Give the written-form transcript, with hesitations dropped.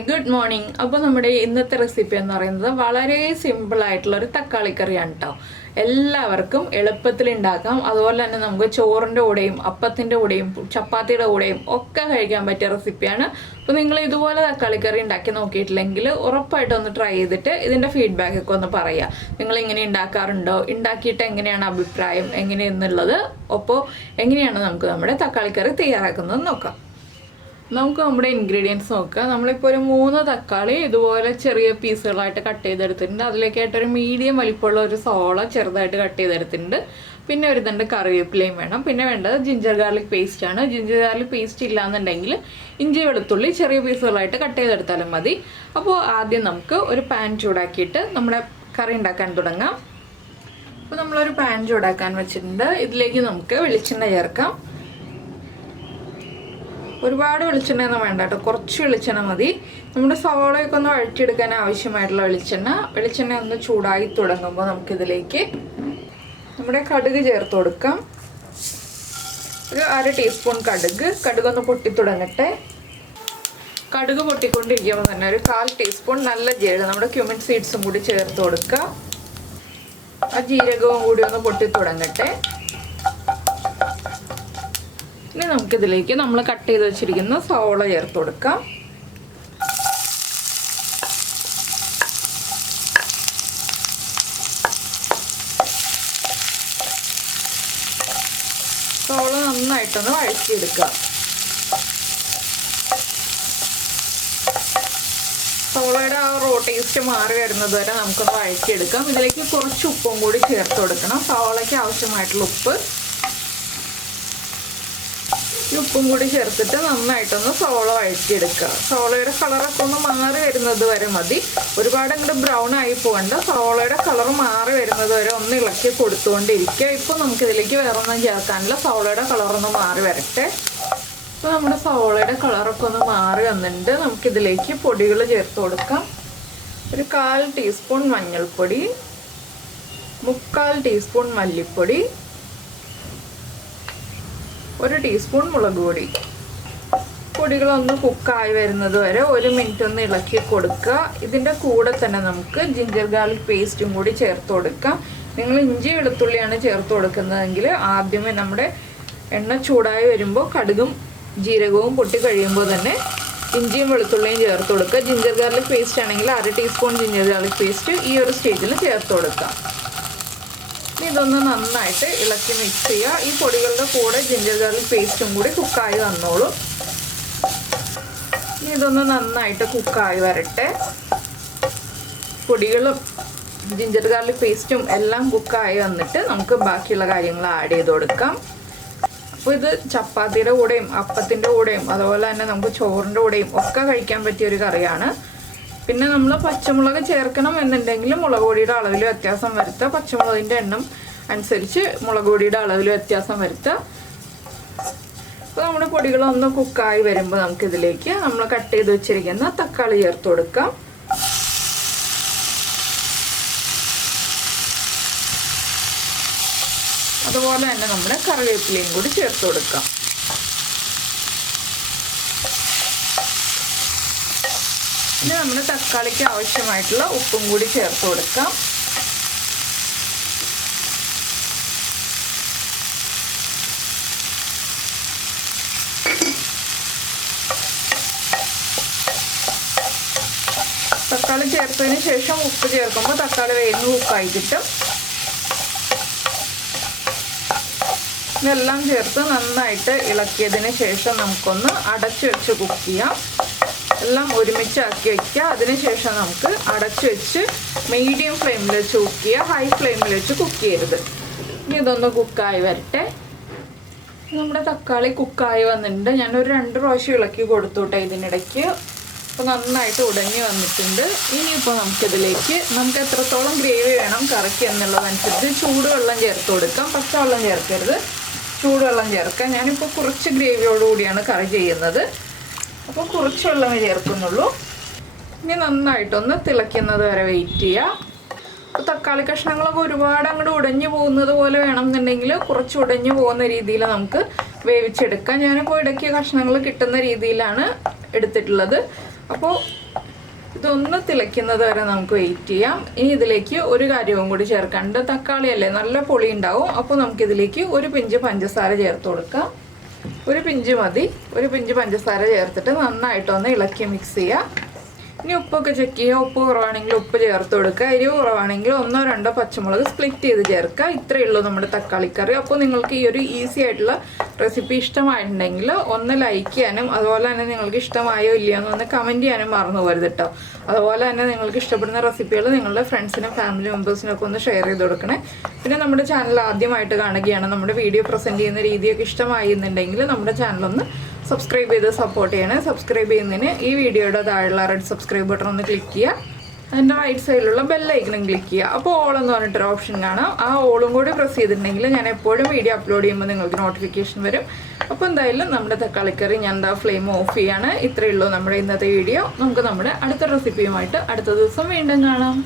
Hi good morning. അപ്പോൾ നമ്മുടെ ഇന്നത്തെ റെസിപ്പി എന്ന് പറയുന്നത് വളരെ സിമ്പിൾ ആയിട്ടുള്ള ഒരു തക്കാളി കറിയാണ് കേട്ടോ. എല്ലാവർക്കും എളുപ്പത്തിൽ ഉണ്ടാക്കാം. അതുപോലെ തന്നെ നമുക്ക് ചോറിൻ്റെ കൂടെയും അപ്പത്തിൻ്റെ കൂടെയും ചപ്പാത്തിയുടെ കൂടെയും ഒക്കെ കഴിക്കാൻ പറ്റിയ റെസിപ്പിയാണ്. അപ്പോൾ നിങ്ങൾ ഇതുപോലെ തക്കാളി കറി ഉണ്ടാക്കി നോക്കിയിട്ടില്ലെങ്കിൽ ഉറപ്പായിട്ടും ഒന്ന് ട്രൈ ചെയ്തിട്ട് ഇതിൻ്റെ ഫീഡ്ബാക്ക് ഒക്കെ ഒന്ന് പറയുക. നിങ്ങൾ ഇങ്ങനെ ഉണ്ടാക്കാറുണ്ടോ, ഉണ്ടാക്കിയിട്ട് എങ്ങനെയാണ് അഭിപ്രായം എങ്ങനെയെന്നുള്ളത്. അപ്പോൾ എങ്ങനെയാണ് നമുക്ക് നമ്മുടെ തക്കാളി കറി തയ്യാറാക്കുന്നത് നോക്കാം. നമുക്ക് നമ്മുടെ ഇൻഗ്രീഡിയൻസ് നോക്കാം. നമ്മളിപ്പോൾ ഒരു 3 തക്കാളി ഇതുപോലെ ചെറിയ പീസുകളായിട്ട് കട്ട് ചെയ്തെടുത്തിട്ടുണ്ട്. അതിലേക്കായിട്ടൊരു മീഡിയം വലിപ്പമുള്ള ഒരു സവോള ചെറുതായിട്ട് കട്ട് ചെയ്തെടുത്തിട്ടുണ്ട്. പിന്നെ ഒരു 2 കറിവേപ്പിലയും വേണം. പിന്നെ വേണ്ടത് ജിഞ്ചർ ഗാർലിക് പേസ്റ്റ് ആണ്. ജിഞ്ചർ ഗാർലിക് പേസ്റ്റ് ഇല്ലാന്നുണ്ടെങ്കിൽ ഇഞ്ചി വെളുത്തുള്ളി ചെറിയ പീസുകളായിട്ട് കട്ട് ചെയ്തെടുത്താലും മതി. അപ്പോൾ ആദ്യം നമുക്ക് ഒരു പാൻ ചൂടാക്കിയിട്ട് നമ്മുടെ കറി ഉണ്ടാക്കാൻ തുടങ്ങാം. അപ്പോൾ നമ്മളൊരു പാൻ ചൂടാക്കാൻ വെച്ചിട്ടുണ്ട്. ഇതിലേക്ക് നമുക്ക് വെളിച്ചെണ്ണ ചേർക്കാം. ഒരുപാട് വെളിച്ചെണ്ണയൊന്നും വേണ്ട കേട്ടോ, കുറച്ച് വെളിച്ചെണ്ണ മതി. നമ്മുടെ സവോളയൊക്കെ ഒന്ന് വഴറ്റിയെടുക്കാൻ ആവശ്യമായിട്ടുള്ള വെളിച്ചെണ്ണ ഒന്ന് ചൂടായി തുടങ്ങുമ്പോൾ നമുക്കിതിലേക്ക് നമ്മുടെ കടുക് ചേർത്ത് കൊടുക്കാം. ഒരു 1/2 ടീസ്പൂൺ കടുക് ഒന്ന് പൊട്ടി തുടങ്ങട്ടെ. കടുക് പൊട്ടിക്കൊണ്ടിരിക്കുമ്പോൾ തന്നെ ഒരു 1/4 ടീസ്പൂൺ നല്ല ജീരകം, നമ്മുടെ ക്യുമിൻ സീഡ്സും കൂടി ചേർത്ത് കൊടുക്കുക. ആ ജീരകവും കൂടി ഒന്ന് പൊട്ടി തുടങ്ങട്ടെ. ഇനി നമുക്കിതിലേക്ക് നമ്മൾ കട്ട് ചെയ്ത് വെച്ചിരിക്കുന്ന സവോള ചേർത്ത് കൊടുക്കാം. സവോള നന്നായിട്ടൊന്ന് വഴറ്റിയെടുക്കുക. സവോളയുടെ ആ റോ ടേസ്റ്റ് മാറി വരുന്നത് വരെ നമുക്കൊന്ന് വഴറ്റിയെടുക്കാം. ഇതിലേക്ക് കുറച്ച് ഉപ്പും കൂടി ചേർത്ത് കൊടുക്കണം. സവോളയ്ക്ക് ആവശ്യമായിട്ടുള്ള ഉപ്പ്, ഈ ഉപ്പും കൂടി ചേർത്തിട്ട് നന്നായിട്ടൊന്ന് സവോള വഴറ്റിയെടുക്കുക. സവോളയുടെ കളറൊക്കെ ഒന്ന് മാറി വരുന്നത് വരെ മതി. ഒരുപാട് അങ്ങോട്ട് ബ്രൗൺ ആയി പോകണ്ട. സവോളയുടെ കളർ മാറി വരുന്നത് വരെ ഒന്ന് ഇളക്കി കൊടുത്തുകൊണ്ടിരിക്കുക. ഇപ്പോൾ നമുക്കിതിലേക്ക് വേറൊന്നും ചേർക്കാനില്ല. സവോളയുടെ കളറൊന്ന് മാറി വരട്ടെ. ഇപ്പോൾ നമ്മുടെ സവോളയുടെ കളറൊക്കെ ഒന്ന് മാറി വന്നിട്ടുണ്ട്. നമുക്കിതിലേക്ക് പൊടികൾ ചേർത്ത് കൊടുക്കാം. ഒരു 1/4 ടീസ്പൂൺ മഞ്ഞൾപ്പൊടി, 3/4 ടീസ്പൂൺ മല്ലിപ്പൊടി, 1 ടീസ്പൂൺ മുളക് പൊടി. പൊടികളൊന്ന് കുക്കായി വരുന്നത് വരെ 1 മിനിറ്റ് ഒന്ന് ഇളക്കി കൊടുക്കുക. ഇതിൻ്റെ കൂടെ തന്നെ നമുക്ക് ജിഞ്ചർ ഗാർലിക് പേസ്റ്റും കൂടി ചേർത്ത് കൊടുക്കാം. നിങ്ങൾ ഇഞ്ചി വെളുത്തുള്ളിയാണ് ചേർത്ത് കൊടുക്കുന്നതെങ്കിൽ ആദ്യമേ നമ്മുടെ എണ്ണ ചൂടായി വരുമ്പോൾ കടുകും ജീരകവും പൊട്ടി കഴിയുമ്പോൾ തന്നെ ഇഞ്ചിയും വെളുത്തുള്ളിയും ചേർത്ത് കൊടുക്കുക. ജിഞ്ചർ ഗാർലിക് പേസ്റ്റ് ആണെങ്കിൽ 1/2 ടീസ്പൂൺ ജിഞ്ചർ ഗാർലിക് പേസ്റ്റ് ഈ ഒരു സ്റ്റേജിൽ ചേർത്ത് കൊടുക്കാം. ഇതൊന്ന് നന്നായിട്ട് ഇളക്കി മിക്സ് ചെയ്യുക. ഈ പൊടികളുടെ കൂടെ ജിഞ്ചർ ഗാർലിക് പേസ്റ്റും കൂടി കുക്കായി വന്നോളൂ. ഇതൊന്ന് നന്നായിട്ട് കുക്കായി വരട്ടെ. പൊടികളും ജിഞ്ചർ ഗാർലിക് പേസ്റ്റും എല്ലാം കുക്കായി വന്നിട്ട് നമുക്ക് ബാക്കിയുള്ള കാര്യങ്ങൾ ആഡ് ചെയ്ത് കൊടുക്കാം. അപ്പോൾ ഇത് ചപ്പാത്തിയുടെ കൂടെയും അപ്പത്തിൻ്റെ കൂടെയും അതുപോലെ തന്നെ നമുക്ക് ചോറിൻ്റെ കൂടെയും ഒക്കെ കഴിക്കാൻ പറ്റിയൊരു കറിയാണ്. പിന്നെ നമ്മൾ പച്ചമുളക് ചേർക്കണം എന്നുണ്ടെങ്കിൽ മുളക് പൊടിയുടെ അളവിൽ വ്യത്യാസം വരുത്തുക. പച്ചമുളകിൻ്റെ എണ്ണം അനുസരിച്ച് മുളക് പൊടിയുടെ അളവിൽ വ്യത്യാസം വരുത്തുക. അപ്പോൾ നമ്മുടെ പൊടികളൊന്ന് കുക്കായി വരുമ്പോൾ നമുക്കിതിലേക്ക് നമ്മൾ കട്ട് ചെയ്ത് വെച്ചിരിക്കുന്ന തക്കാളി ചേർത്ത് കൊടുക്കാം. അതുപോലെ തന്നെ നമ്മുടെ കറിവേപ്പിലയും കൂടി ചേർത്ത് കൊടുക്കാം. ഇനി നമ്മുടെ തക്കാളിക്ക് ആവശ്യമായിട്ടുള്ള ഉപ്പും കൂടി ചേർത്ത് കൊടുക്കാം. തക്കാളി ചേർത്തതിന് ശേഷം ഉപ്പ് ചേർക്കുമ്പോൾ തക്കാളി വേഗം കുക്കായി കിട്ടും. ഇതെല്ലാം ചേർത്ത് നന്നായിട്ട് ഇളക്കിയതിന് ശേഷം നമുക്കൊന്ന് അടച്ചു വെച്ച് കുക്ക് ചെയ്യാം. എല്ലാം ഒരുമിച്ച് ആക്കി വയ്ക്കുക. അതിനുശേഷം നമുക്ക് അടച്ചു വെച്ച് മീഡിയം ഫ്ലെയിമിൽ വെച്ച് കുക്ക് ചെയ്യുക. ഹൈ ഫ്ലെയിമിൽ വെച്ച് കുക്ക് ചെയ്യരുത്. ഇനി ഇതൊന്ന് കുക്കായി വരട്ടെ. നമ്മുടെ തക്കാളി കുക്കായി വന്നിട്ടുണ്ട്. ഞാനൊരു 2 പ്രാവശ്യം ഇളക്കി കൊടുത്തോട്ടെ ഇതിനിടയ്ക്ക്. അപ്പോൾ നന്നായിട്ട് ഉടഞ്ഞ് വന്നിട്ടുണ്ട്. ഇനിയിപ്പോൾ നമുക്കിതിലേക്ക് നമുക്ക് എത്രത്തോളം ഗ്രേവി വേണം കറിക്ക് എന്നുള്ളതനുസരിച്ച് ചൂടുവെള്ളം ചേർത്ത് കൊടുക്കാം. പച്ചവെള്ളം ചേർക്കരുത്, ചൂടുവെള്ളം ചേർക്കാം. ഞാനിപ്പോൾ കുറച്ച് ഗ്രേവിയോടുകൂടിയാണ് കറി ചെയ്യുന്നത്. അപ്പോൾ കുറച്ച് വെള്ളമേ ചേർക്കുന്നുള്ളൂ. ഇനി നന്നായിട്ടൊന്ന് തിളയ്ക്കുന്നത് വരെ വെയിറ്റ് ചെയ്യുക. അപ്പോൾ തക്കാളി കഷ്ണങ്ങളൊക്കെ ഒരുപാട് അങ്ങോട്ട് ഉടഞ്ഞു പോകുന്നത് പോലെ വേണമെന്നുണ്ടെങ്കിൽ കുറച്ച് ഉടഞ്ഞു പോകുന്ന രീതിയിൽ നമുക്ക് വേവിച്ചെടുക്കാം. ഞാനിപ്പോൾ ഇടയ്ക്ക് കഷ്ണങ്ങൾ കിട്ടുന്ന രീതിയിലാണ് എടുത്തിട്ടുള്ളത്. അപ്പോൾ ഇതൊന്ന് തിളയ്ക്കുന്നത് വരെ നമുക്ക് വെയിറ്റ് ചെയ്യാം. ഇനി ഇതിലേക്ക് ഒരു കാര്യവും കൂടി ചേർക്കാനുണ്ട്. തക്കാളിയല്ലേ, നല്ല പുളി ഉണ്ടാവും. അപ്പോൾ നമുക്കിതിലേക്ക് ഒരു പിഞ്ച് പഞ്ചസാര ചേർത്ത് കൊടുക്കാം. ഒരു പിഞ്ച് മതി. ഒരു പിഞ്ച് പഞ്ചസാര ചേർത്തിട്ട് നന്നായിട്ടൊന്ന് ഇളക്കി മിക്സ് ചെയ്യുക. ഇനി ഉപ്പൊക്കെ ചെക്ക് ചെയ്യുക. ഉപ്പ് കുറവാണെങ്കിൽ ഉപ്പ് ചേർത്ത് കൊടുക്കുക. എരിവ് കുറവാണെങ്കിൽ 1-2 പച്ചമുളക് സ്പ്ലിറ്റ് ചെയ്ത് ചേർക്കുക. ഇത്രയേ ഉള്ളൂ നമ്മുടെ തക്കാളിക്കറി. അപ്പോൾ നിങ്ങൾക്ക് ഈ ഒരു ഈസി ആയിട്ടുള്ള റെസിപ്പി ഇഷ്ടമായിട്ടുണ്ടെങ്കിൽ ഒന്ന് ലൈക്ക് ചെയ്യാനും അതുപോലെ തന്നെ നിങ്ങൾക്ക് ഇഷ്ടമായോ ഇല്ലയോ എന്നൊന്ന് കമൻറ്റ് ചെയ്യാനും മറന്നു പോകരുത് കേട്ടോ. അതുപോലെ തന്നെ നിങ്ങൾക്ക് ഇഷ്ടപ്പെടുന്ന റെസിപ്പികൾ നിങ്ങളുടെ ഫ്രണ്ട്സിനും ഫാമിലി മെമ്പേഴ്സിനൊക്കെ ഒന്ന് ഷെയർ ചെയ്ത് കൊടുക്കണേ. പിന്നെ നമ്മുടെ ചാനൽ ആദ്യമായിട്ട് കാണുകയാണ്, നമ്മുടെ വീഡിയോ പ്രസൻറ്റ് ചെയ്യുന്ന രീതിയൊക്കെ ഇഷ്ടമായി എന്നുണ്ടെങ്കിൽ നമ്മുടെ ചാനലൊന്ന് സബ്സ്ക്രൈബ് ചെയ്ത് സപ്പോർട്ട് ചെയ്യണേ. സബ്സ്ക്രൈബ് ചെയ്യുന്നതിന് ഈ വീഡിയോയുടെ താഴെയുള്ള റെഡ് സബ്സ്ക്രൈബ് ബട്ടൺ ഒന്ന് ക്ലിക്ക് ചെയ്യുക. അതിൻ്റെ റൈറ്റ് സൈഡിലുള്ള ബെല്ലൈക്കണും ക്ലിക്ക് ചെയ്യുക. അപ്പോൾ ഓൾ എന്ന് പറഞ്ഞിട്ടൊരു ഓപ്ഷൻ കാണാം. ആ ഓളും കൂടി പ്രസ് ചെയ്തിട്ടുണ്ടെങ്കിൽ ഞാൻ എപ്പോഴും വീഡിയോ അപ്ലോഡ് ചെയ്യുമ്പോൾ നിങ്ങൾക്ക് നോട്ടിഫിക്കേഷൻ വരും. അപ്പോൾ എന്തായാലും നമ്മുടെ തക്കാളിക്കറി ഞാൻ ഫ്ലെയിം ഓഫ് ചെയ്യാണ്. ഇത്രയേ ഉള്ളൂ നമ്മുടെ ഇന്നത്തെ വീഡിയോ. നമുക്ക് നമ്മുടെ അടുത്ത റെസിപ്പിയുമായിട്ട് അടുത്ത ദിവസം വീണ്ടും കാണാം.